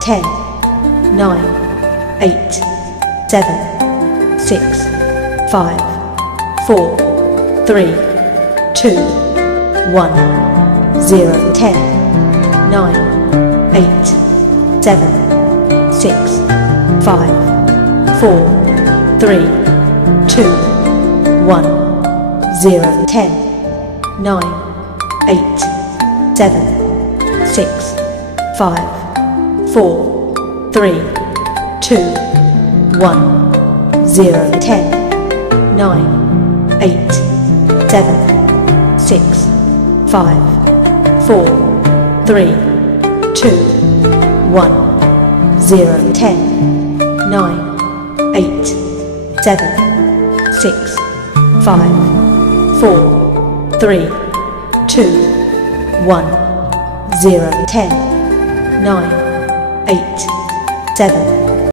10, 9, 8, 7, 6, 5, 4, 3, 2, 1, 0. 10, 9, 8, 7, 6, 5, 4, 3, 2, 1, 0. 10, 9, 8, 7, 6, 5, 4, 3, 2, 1, 0. 10, 9, 8, 7, 6, 5, 4, 3, 2, 1, 0. 10, 9, 8, 7, 6, 5, 4, 3, 2, 1, 0. 10, 9, 8, 7,